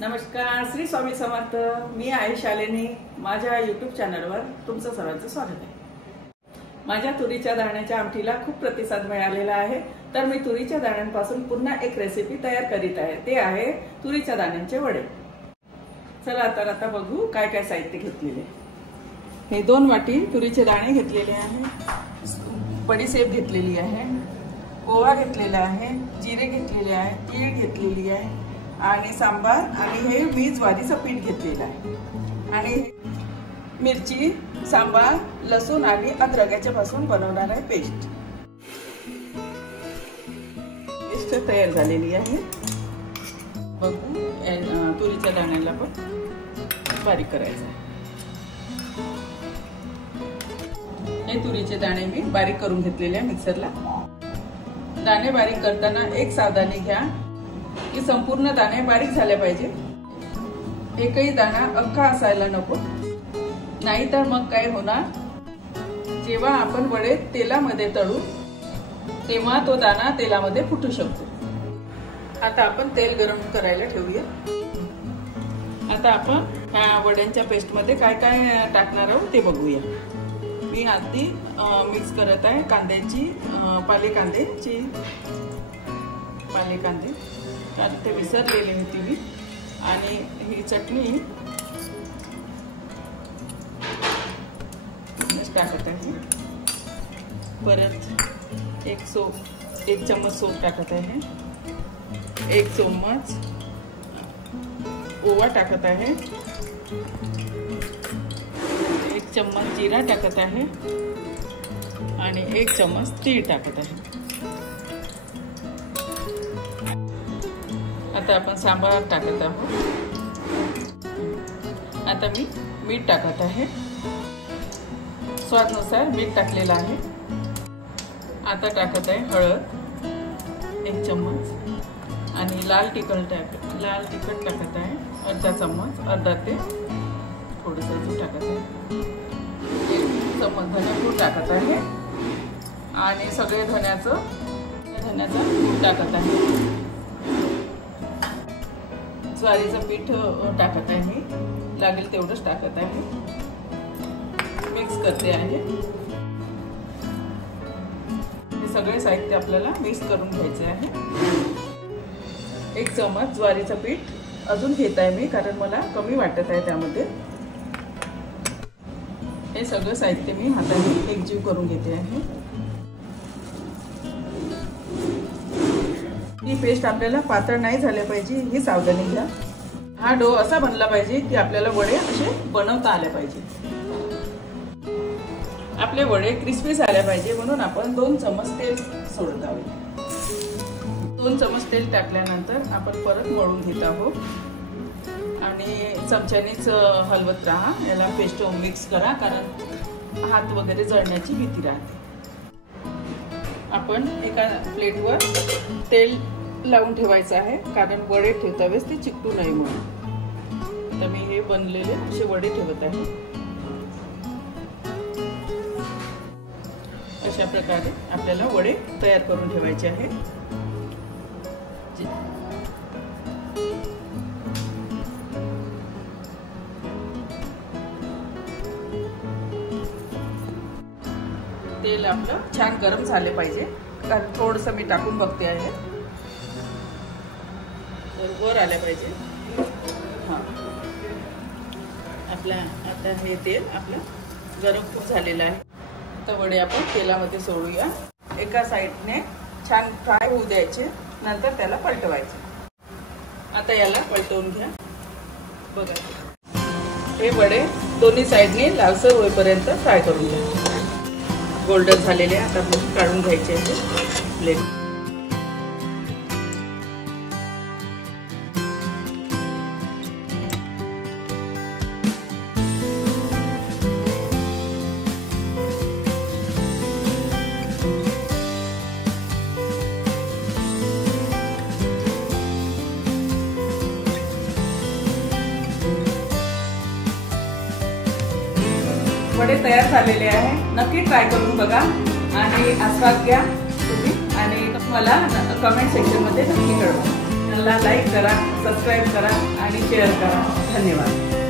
नमस्कार, श्री स्वामी समर्थ। मी आहे शालिनी। माझ्या यूट्यूब चॅनलवर तुमचं सर्वांचं स्वागत आहे। माझ्या तुरीच्या दाण्याच्या आमटीला खूप प्रतिसाद मिळालेला आहे, तर मी तुरीच्या दाण्यांपासून पुन्हा एक रेसिपी तयार करीत आहे। ते आहे तुरीच्या दाण्यांचे वडे। चला तर आता बघू काय काय साहित्य घेतलेले। हे 2 वाटी तुरीचे दाणे घेतलेले आहे, बडीशेप घेतलेली आहे, ओवा घेतलेला आहे, जिरे घेतलेले आहे, तीळ घेतलेली आहे आणि सांबार आणि हे मी ज्वारीचं पीठ घेतलेलं आहे आणि मिरची, सांबार, लसूण आणि अद्रक याच्यापासून बनवणार आहे पेस्ट तयार झालेली आहे। बघू तुरीच्या दाण्याला पण बारीक करायचं आहे। हे तुरीचे दाणे मी बारीक करून घेतलेले आहे मिक्सरला। दाणे बारीक करताना एक सावधानी घ्या की संपूर्ण दाणे बारीक झाले पाहिजे। एकही दाणा अख्खा असायला नको, नाहीतर मग काय होणार, जेव्हा आपण वडे तेलामध्ये तळू तेव्हा तो दाणा तेलामध्ये फुटू शकतो। आता आपण तेल गरम करायला ठेवूया। आता आपण ह्या वड्यांच्या पेस्ट मध्ये काय काय टाकणार आहोत ते बघूया। मी आधी मिक्स करत आहे कांद्याची पाले कांदे कारण ते विसरलेले होते मी, आणि ही चटणी टाकत आहे। परत एक चम्मच सोप टाकत आहे, 1 चम्मच ओवा टाकत आहे, 1 चम्मच जिरा टाकत आहे आणि 1 चम्मच तीळ टाकत आहे। आता आपण सांबार टाकत आहोत। आता मी मीठ टाकत आहे, स्वादानुसार मीठ टाकलेलं आहे। आता टाकत आहे हळद 1 चम्मच आणि लाल तिखट टाकत आहे अर्धा चम्मच, अर्धा ते थोडंसं टाकत आहे। 1 चम्मच धनेपूड टाकत आहे आणि सगळे धन्याचा पूड टाकत आहे। ज्वारीचं पीठ टाकत आहे मी, लागेल तेवढंच टाकत आहे। मिक्स करते आहे। हे सगळे साहित्य आपल्याला मिक्स करून घ्यायचे आहे। 1 चम्मच ज्वारीचं पीठ अजून घेत आहे मी, कारण मला कमी वाटत आहे त्यामध्ये। हे सगळं साहित्य मी हाताने एकजीव करून घेते आहे। ही पेस्ट आपल्याला पातळ नाही झाले पाहिजे, ही सावधानी घ्या। हा डो असा बनला पाहिजे की आपल्याला वडे असे बनवता आले पाहिजे। आपले वडे क्रिस्पी झाले पाहिजे, म्हणून आपण 2 चम्मच तेल सोडत आहोत। 2 चम्मच तेल टाकल्यानंतर आपण परत मळून घेत आहोत आणि चमच्यानेच हलवत राहा। याला पेस्ट मिक्स करा, कारण हात वगैरे जळण्याची भीती राहते। आपण एका प्लेटवर तेल लावून ठेवायचं आहे, कारण वडे ठेवता वेळेस ते चिकटू नये म्हणून। तर मी हे बनलेले असे वडे ठेवत आहे। अशा प्रकारे आपल्याला वडे तयार करून ठेवायचे आहे। तेल आपलं छान गरम झाले पाहिजे, कारण थोडंसं मी टाकून बघते आहे, तर वर आले पाहिजे। हां, आता हे तेल आपलं गरम खूप झालेलं आहे। आता वडे आपण तेलामध्ये सोडूया। एका साईडने छान फ्राय होऊ द्यायचे, नंतर त्याला पलटवायचे। आता याला पलटवून घ्या। बघा, हे वडे दोन्ही साईडने लालसर होईपर्यंत फ्राय करून घ्या। गोल्डन झालेले आता काढून घ्यायचे आहे प्लेट। वडे तयार झालेले आहे, नक्की ट्राय करून बघा आणि आस्वाद घ्या तुम्ही, आणि मला कमेंट सेक्शन मध्ये नक्की कळवा। चॅनलला लाईक करा, सबस्क्राईब करा आणि शेअर करा. धन्यवाद.